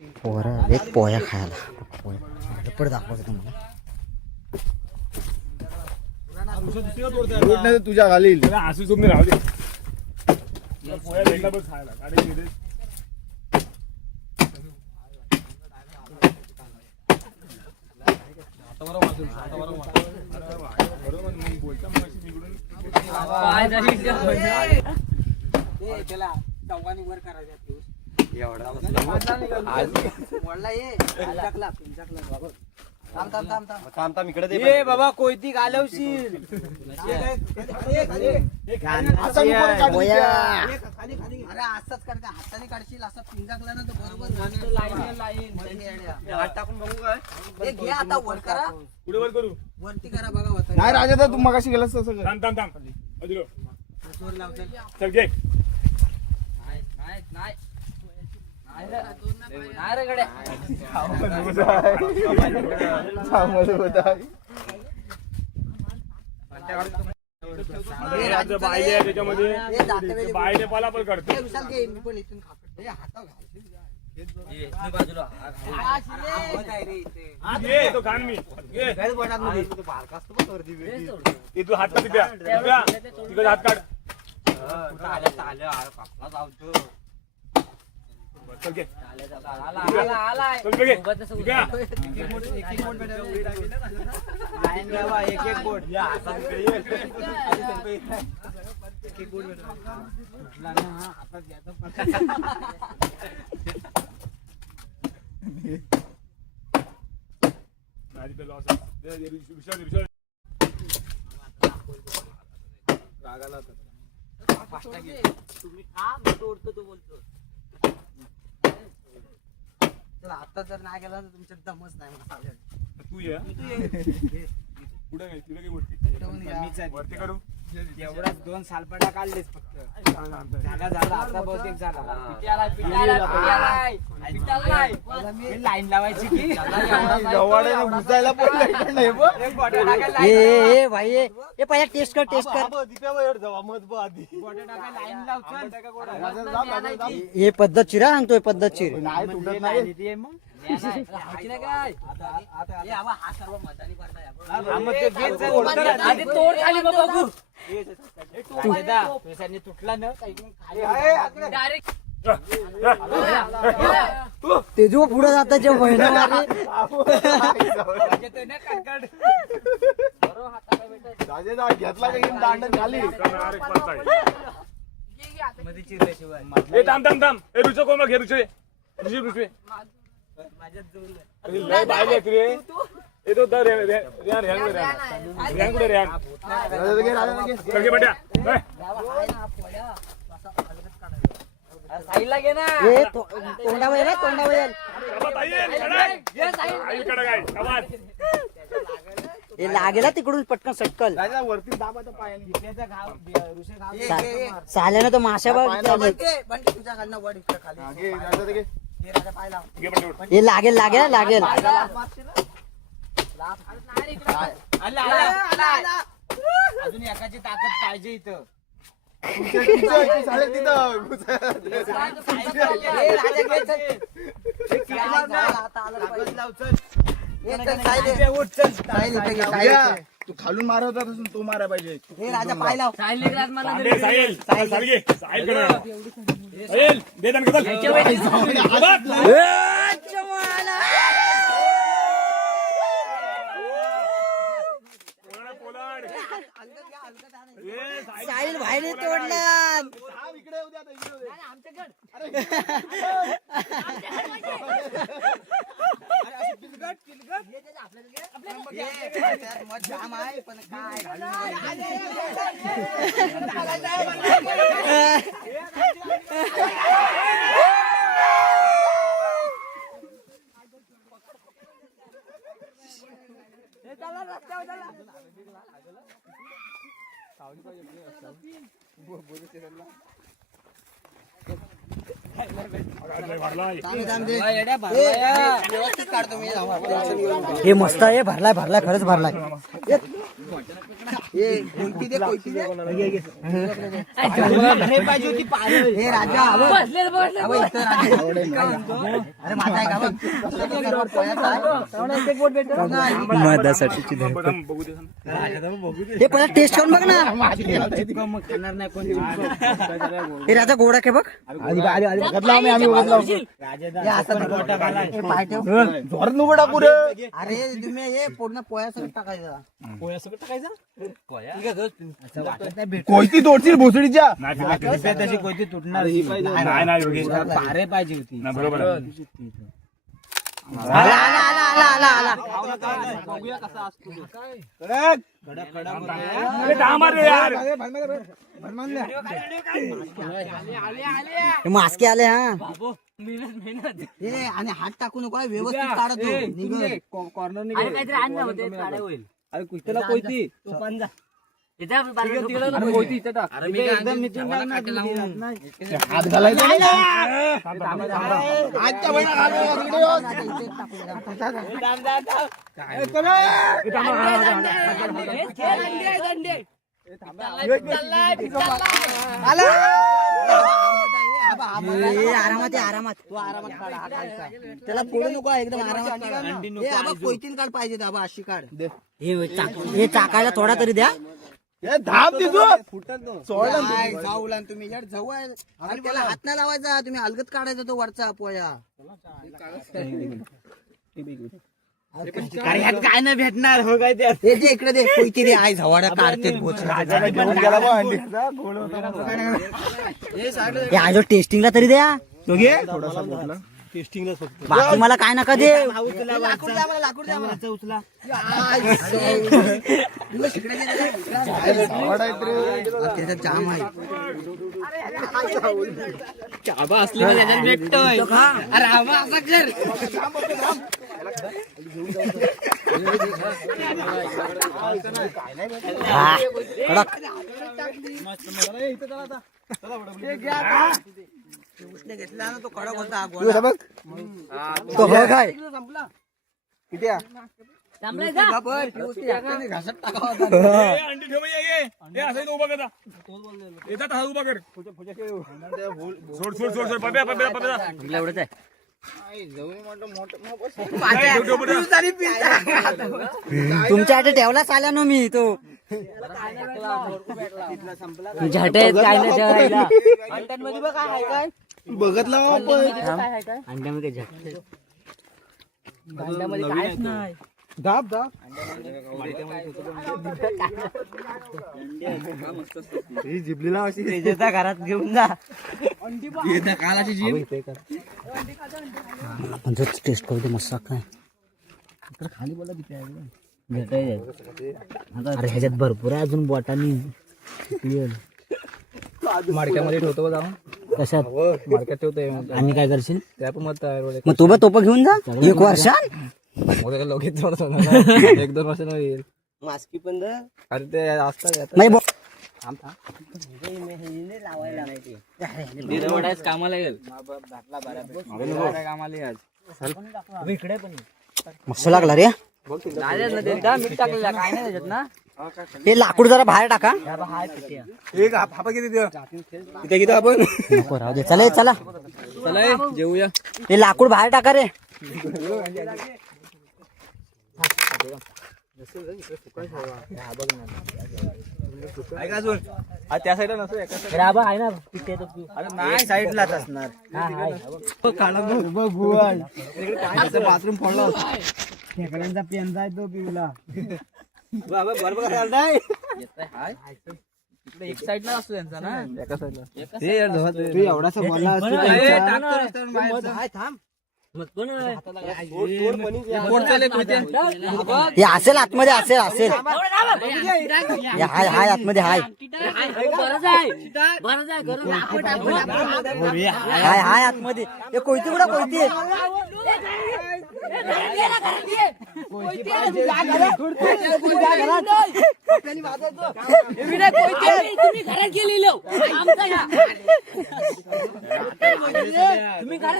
पोरा एक पोया खायला पोया पुढे दाखवतो तुम्हाला. तुझ्या घालील असं तुम्ही राहू दे पोया भेटला बस खायला आणि इकडे बाबा कोयती घालवशील असंच करता हाताने काढशील असं पिंजाकला ना तर बरोबर टाकून बघू काय घे आता वर करा पुढे वर करू वरती करा बघा होता नाही राजा तर तू मगाशी गेलास तसं थांब थांब थांब अदिलो जोर लावते चल घे बायले आहे त्याच्यामध्ये बायले पाला पण करतो मी पण इथून खातो हाता घे तो खान मी तू हात का तिथे तिकडे हात काढ चल घे एक एक बोट रागाला तुम्ही खा मी तोडतो तो बोलतो चला आता जर नाही गेला तर तुमच्यात दमच नाही मला तू ये पुढे काय तिला काही वरती करू एवढ्याच 2 सालपाटा काढलेच फक्त झाला आता बहुतेक झाला लाईन लावायची की घुसायला भाई ये पहिला टेस्ट कर हे पद्धतशीर सांगतोय पद्धतशीर नाही तुटत नाही तुटला ना ते जो पुढे जाता जेव्हा महिना घेतला दांड झाली थांब थांब थांब हे रुचो कोण घे रुचे लय बायले रे ये तो दर रियान कुठे रियान चल बेटा साईडला घे ना तोंडावर ना तोंडावर हे लागेला तिकडून पटकन सटकल वरती दाबाचा पायाने चाल्यानं तर माशा हे लागेल लागेल लागेल अजून एकाची ताकद पाहिजे इथं तू खालून मारवता तू मारा पाहिजे राजा पाहिला साहिल भाईने तोडला जाम आहे पण काय हे मस्त आहे भरलाय भरलाय खरंच भरलाय हे कोयती दे कोयती दे हे पाहिजे होती पारे. हे राजा अरे माझा आहे का मधासाठीची बघू दे. हे पहिला टेस्ट करून बघ ना. खाणार नाही कोण. हे राजा गोडा के बघ. आम्ही हे असं हे पाय ठेव. जोरात नको टाकू रे. अरे तुम्ही हे पूर्ण पोया सगळं टाकायचं. कोयती तोडशील भोसडीच्या. तशी कोणती तुटणार नाही योगेश. पारे पाहिजे होती. नाही, बरोबर आहे. आला आला आला आला आला. अरे थांब रे यार. हे मास्के आले हा. हे आणि हात टाकू नको व्यवस्थित काढतो. अरे कुठला कोयती हात घालायचा आरामात आरामात तू आरामात काढ. हात खालचा. त्याला फोडू नको एकदम आरामात काढ. हे आबा कोयतीन काढ पाहिजे आबा अशी काढ. हे चाकायला थोडा तरी द्या. धाप दिसू काय जाऊला तुम्ही यार जवळ आहे. आणि त्याला हात नाही लावायचा. तुम्ही अलगत काढायचा तो वरचा पोया. काय नाही भेटणार हो काय ते. हे जे इकडे दे कोयती दे. आई झवाडा काढते आजो टेस्टिंगला तरी द्या. थोडासा बाकी मला काय नका दे. उचला त्याचा जाम आहे. चाबा असली त्याच्यात भेटतोय. अरे आबा असा कर. हा, कडक. उष्ण घेतला ना तो कडक होता. तो हो काय किती आहे? घासत टाकावा होता. ए, अंडी ठेव ये, ये. ए, असं इथं उभा कर जा. येतात हा उभा कर. सोड सोड सोड सोड. पप्या पप्या पप्या. एवढंच आहे. तुमच्या हाते ठेवलाच आला ना मी तो. बघत लावा अंड्यामध्ये धाप धाप ही जिबलीला अशी घरात घेऊन जा. कालाची जीभ टेस्ट करतो मस्त काय. अरे ह्याच्यात भरपूर आहे अजून बोटानी. माडक्यामध्ये ठेवतो जाऊन. कशात माडक्यात ठेवतोय. आणि काय करशील त्या पण मत मग तू तोप घेऊन जा. 1 वर्षात लगेच थोडं 1-2 वर्षांना येईल. मास्की पण अरे ते असतात नाही कामाला येईल. कामाला येईल. इकडे पण मस्त लागला रे. मीठ टाकलेलं काय नाही त्याच्यात ना. हे लाकूड जरा बाहेर टाका. एक हापा किती किती किती आपण नको राहू दे. चला चला चला जेवूया. हे लाकूड बाहेर टाका रे. त्या साईडला नसतो आहे ना अरे नाही साईडलाच असणार. बाथरूम फोडला खेकड्यांचा पेंजा आहे तो पिवला. एक साईडला असतो त्यांचा ना. एका साईडला तू एवढासा बोलला हे असेल आतमध्ये असेल असेल. हाय आतमध्ये हाय हाय आतमध्ये. हे कोयती कुठं कोयती तुम्ही घरात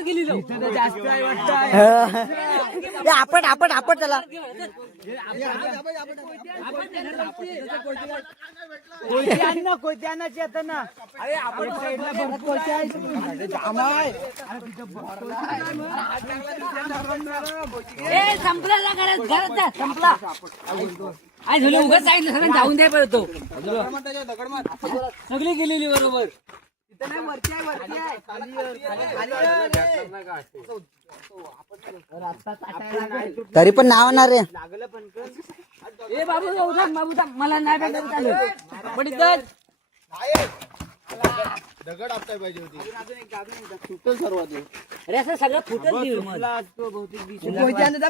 गेलेलो जास्त आहे आपट आपट आपट त्याला कोयत्यानाची आता ना अरे आपण साईडला संपला घरात संपला आई झाली उगाच सांगितलं सगळं जाऊन द्याय पाहिजे तो सगळी गेलेली बरोबर तरी पण नाव ना रे ए बाबू बाबू मला नाही भेटत चालू पण इथं दगड आपटाय पाहिजे होती अरे असं सगळं फुटल की मग.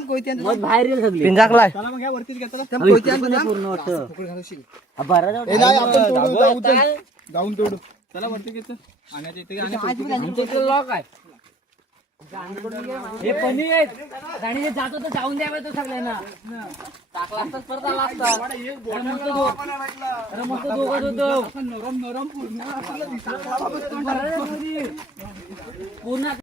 कोयत्यानं मग बाहेर येईल सगळी पिंजाकलाय पूर्ण होतं बरं जाऊ दे. जाऊन तोडू आमच्या इथे लॉक आहे हे पनीर आहेत गाडीने जात होतं जाऊन द्यावा तो सगळ्यांना टाकला असताच परत आला असता अरे मस्त दोघं होतो पूर्ण